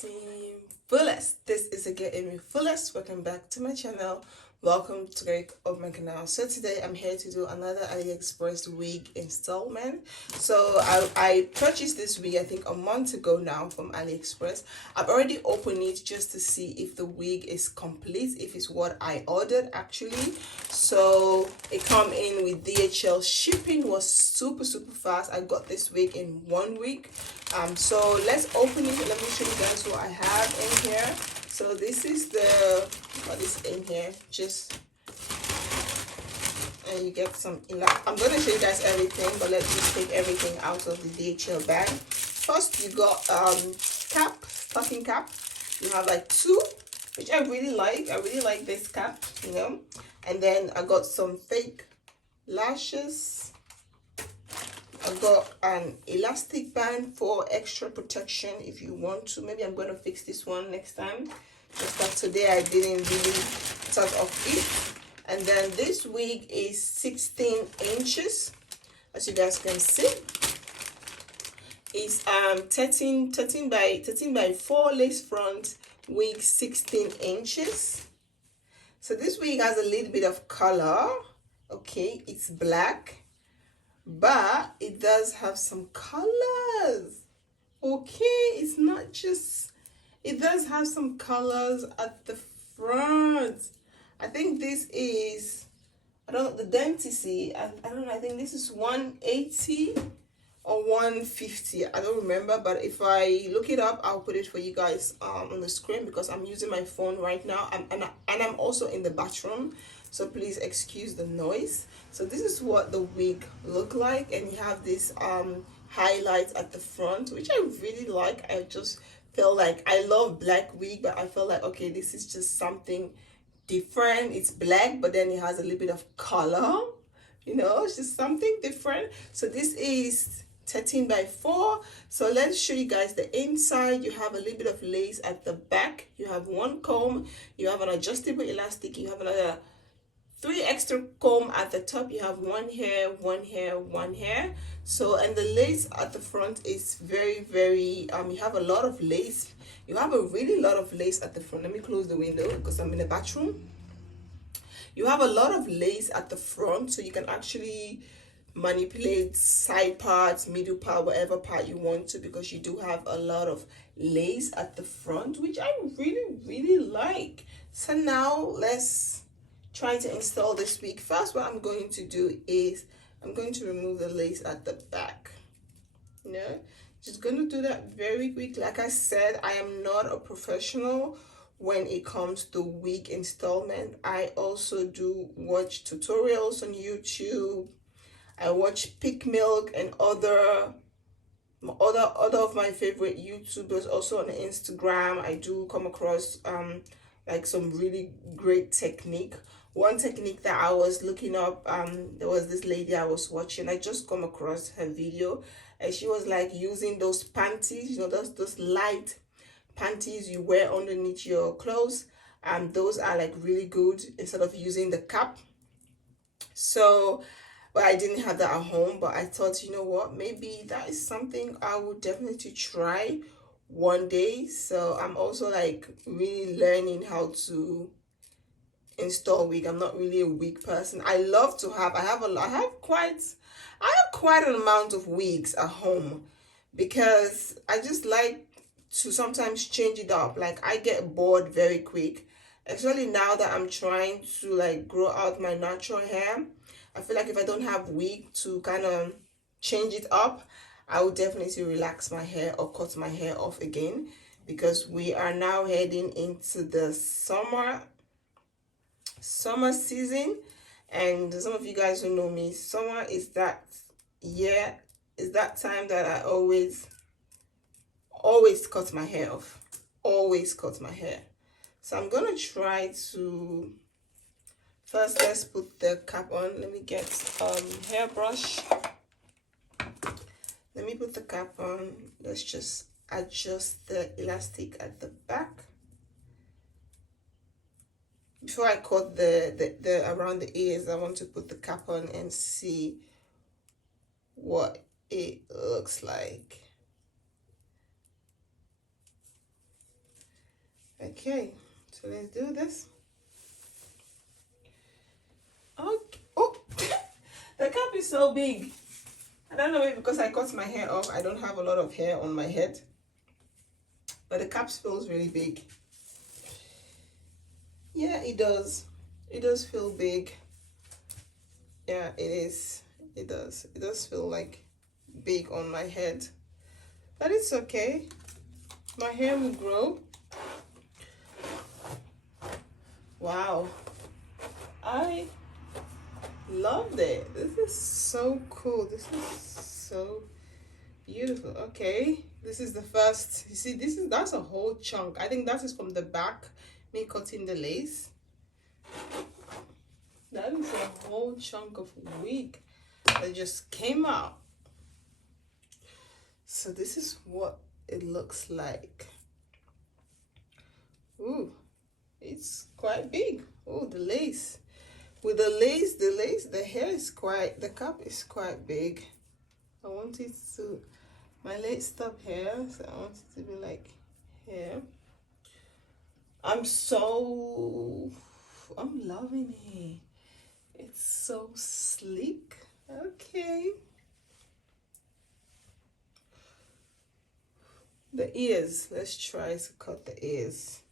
Team Fullest. This is again Amy Fullest. Welcome back to my channel. Welcome to the of my canal. So today I'm here to do another Aliexpress wig installment. So I purchased this wig I think a month ago now from Aliexpress. I've already opened it just to see if the wig is complete, if it's what I ordered actually. So it come in with DHL. Shipping was super fast. I got this wig in 1 week. So let's open it. Let me show you guys what I have in here. So this is what is in here. And you get some. I'm gonna show you guys everything, but let's just take everything out of the DHL bag. First, you got stocking cap. You have like 2, which I really like. I really like this cap, you know. And then I got some fake lashes. I got an elastic band for extra protection if you want to. Maybe I'm going to fix this one next time. Just that today I didn't really thought of it. And then this wig is 16 inches. As you guys can see. It's 13 by 4 lace front wig, 16 inches. So this wig has a little bit of color. Okay, it's black. But it does have some colors. Okay, it's not just, it does have some colors at the front. I think this is, I don't know, the density, I don't know, I think this is 180 or 150. I don't remember, but if I look it up, I'll put it for you guys on the screen because I'm using my phone right now and I'm also in the bathroom. So please excuse the noise. So this is what the wig look like, and you have this highlights at the front, which I really like. I just feel like I love black wig, but I feel like okay, this is just something different. It's black, but then it has a little bit of color. You know, it's just something different. So this is 13 by 4. So let's show you guys the inside. You have a little bit of lace at the back. You have 1 comb. You have an adjustable elastic. You have another 3 extra comb at the top. You have 1 hair, 1 hair, 1 hair. So, and the lace at the front is very you have a lot of lace. You have a really lot of lace at the front. Let me close the window because I'm in the bathroom. You have a lot of lace at the front, so you can actually manipulate side parts, middle part, whatever part you want to, because you do have a lot of lace at the front, which I really like. So now let's try to install this wig. First, what I'm going to do is I'm going to remove the lace at the back. You know, just going to do that very quick. Like I said, I am not a professional when it comes to wig installment. I also do watch tutorials on YouTube. I watch Pick Milk and other of my favorite YouTubers also on Instagram. I do come across like some really great technique. One technique that I was looking up, there was this lady I was watching. I just come across her video, and she was like using those panties, you know, those light panties you wear underneath your clothes. Those are like really good instead of using the cap. So, but I didn't have that at home, but I thought, you know what, maybe that is something I would definitely try one day. So I'm also like really learning how to install wig. I'm not really a wig person. I love to have, I have quite an amount of wigs at home because I just like to sometimes change it up. Like I get bored very quick, especially now that I'm trying to like grow out my natural hair. I feel like if I don't have wig to kind of change it up, I would definitely relax my hair or cut my hair off again, because we are now heading into the summer season. And some of you guys who know me, summer is that time that I always cut my hair off. Always cut my hair. So I'm gonna try to first, let's put the cap on. Let me get hairbrush. Let me put the cap on. Let's just adjust the elastic at the back. Before I cut the around the ears, I want to put the cap on and see what it looks like. Okay, so let's do this. Okay. Oh, the cap is so big. I don't know, maybe because I cut my hair off. I don't have a lot of hair on my head, but the cap feels really big. Yeah, it does. It does feel big. Yeah, it is. It does. It does feel like big on my head, but it's okay. My hair will grow. Wow, I loved it. This is so cool. This is so beautiful. Okay, this is the first. You see, that's a whole chunk. I think that is from the back, me cutting the lace. That is a whole chunk of wig that just came out. So this is what it looks like. Ooh, it's quite big. Oh, the lace. With the hair is quite, the cap is quite big. I want it to, my lace stop here, so I want it to be like here. I'm loving it. It's so sleek. Okay. The ears, let's try to cut the ears.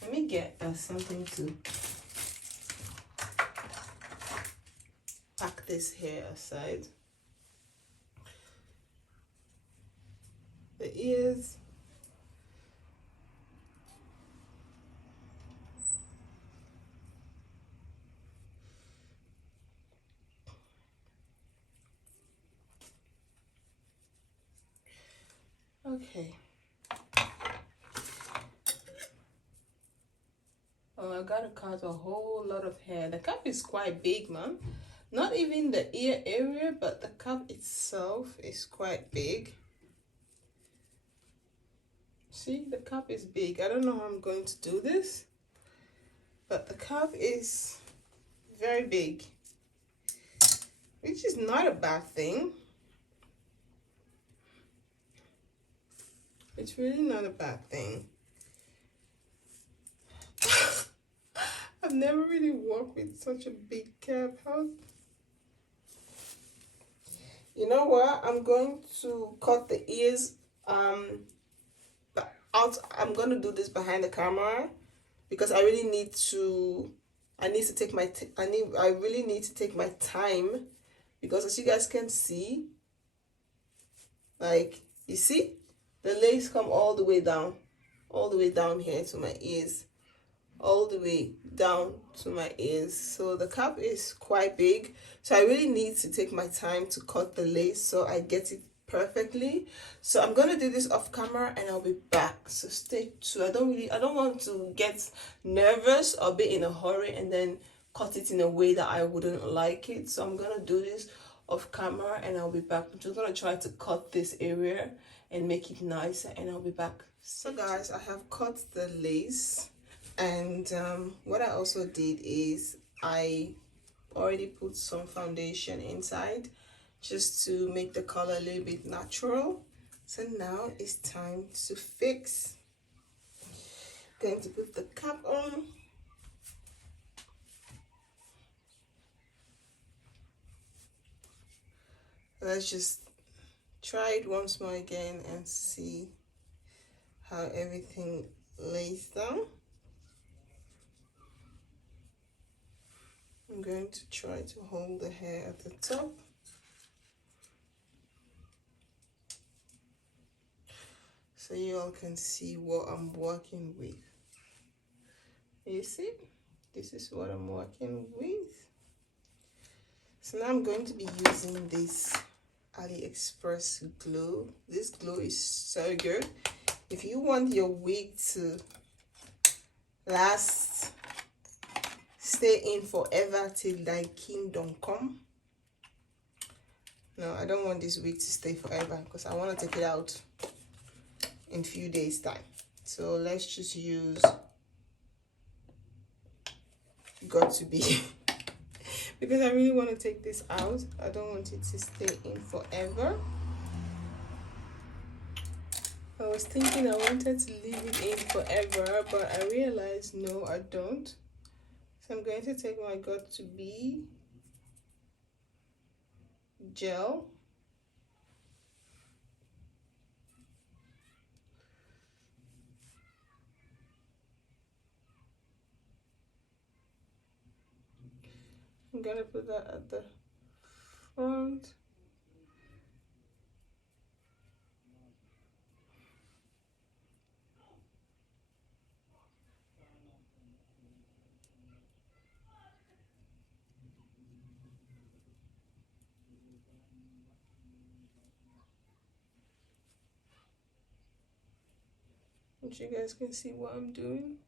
Let me get something to pack this hair aside. The ears. Okay. Oh, I gotta cut a whole lot of hair. The cap is quite big, man. Not even the ear area, but the cap itself is quite big. See, the cap is big. I don't know how I'm going to do this, but the cap is very big, which is not a bad thing. It's really not a bad thing. I've never really worked with such a big cap. How? You know what? I'm going to cut the ears out. I'm going to do this behind the camera because I really need to. I really need to take my time because as you guys can see, like you see, the lace come all the way down here to my ears. All the way down to my ears. So the cap is quite big, so I really need to take my time to cut the lace so I get it perfectly. So I'm gonna do this off camera and I'll be back, so stay tuned. I don't want to get nervous or be in a hurry and then cut it in a way that I wouldn't like it. So I'm gonna do this off camera and I'll be back. I'm just gonna try to cut this area and make it nicer and I'll be back. So guys, I have cut the lace. And what I also did is I already put some foundation inside just to make the color a little bit natural. So now it's time to fix. Going to put the cap on. Let's just try it once more again and see how everything lays down. I'm going to try to hold the hair at the top. So you all can see what I'm working with. You see? This is what I'm working with. So now I'm going to be using this Aliexpress glue. This glue is so good. If you want your wig to last, stay in forever till thy kingdom come. No, I don't want this wig to stay forever because I want to take it out in a few days time. So let's just use got to be because I really want to take this out. I don't want it to stay in forever. I was thinking I wanted to leave it in forever, but I realized no, I don't. So I'm going to take my got to be gel. I'm gonna put that at the front. Which you guys can see what I'm doing.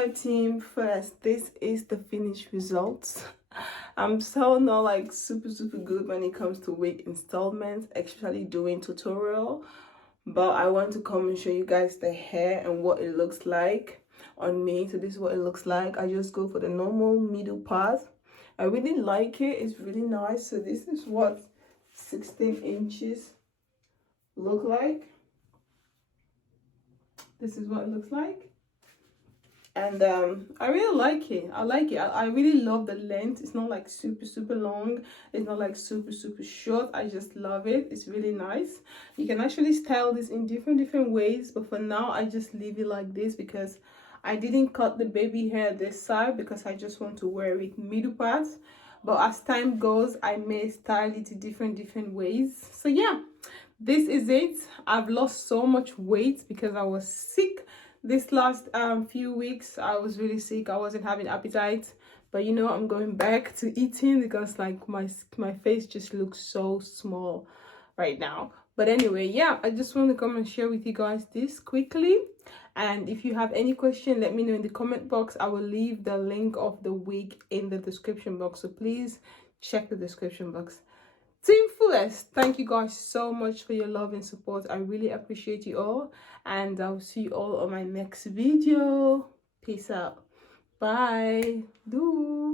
So team first, this is the finished results. I'm so not like super good when it comes to wig installments, especially doing tutorial, but I want to come and show you guys the hair and what it looks like on me. So this is what it looks like. I just go for the normal middle part. I really like it. It's really nice. So this is what 16 inches look like. This is what it looks like. And I really like it. I like it. I really love the length. It's not like super long. It's not like super short. I just love it. It's really nice. You can actually style this in different ways, but for now I just leave it like this because I didn't cut the baby hair this side because I just want to wear it middle parts. But as time goes, I may style it in different ways. So yeah, this is it. I've lost so much weight because I was sick this last few weeks. I was really sick. I wasn't having appetite, but you know, I'm going back to eating because like my face just looks so small right now. But anyway, yeah, I just want to come and share with you guys this quickly. And if you have any question, let me know in the comment box. I will leave the link of the wig in the description box, so please check the description box. Team Fullest, thank you guys so much for your love and support. I really appreciate you all, and I'll see you all on my next video. Peace out. Bye. Doei.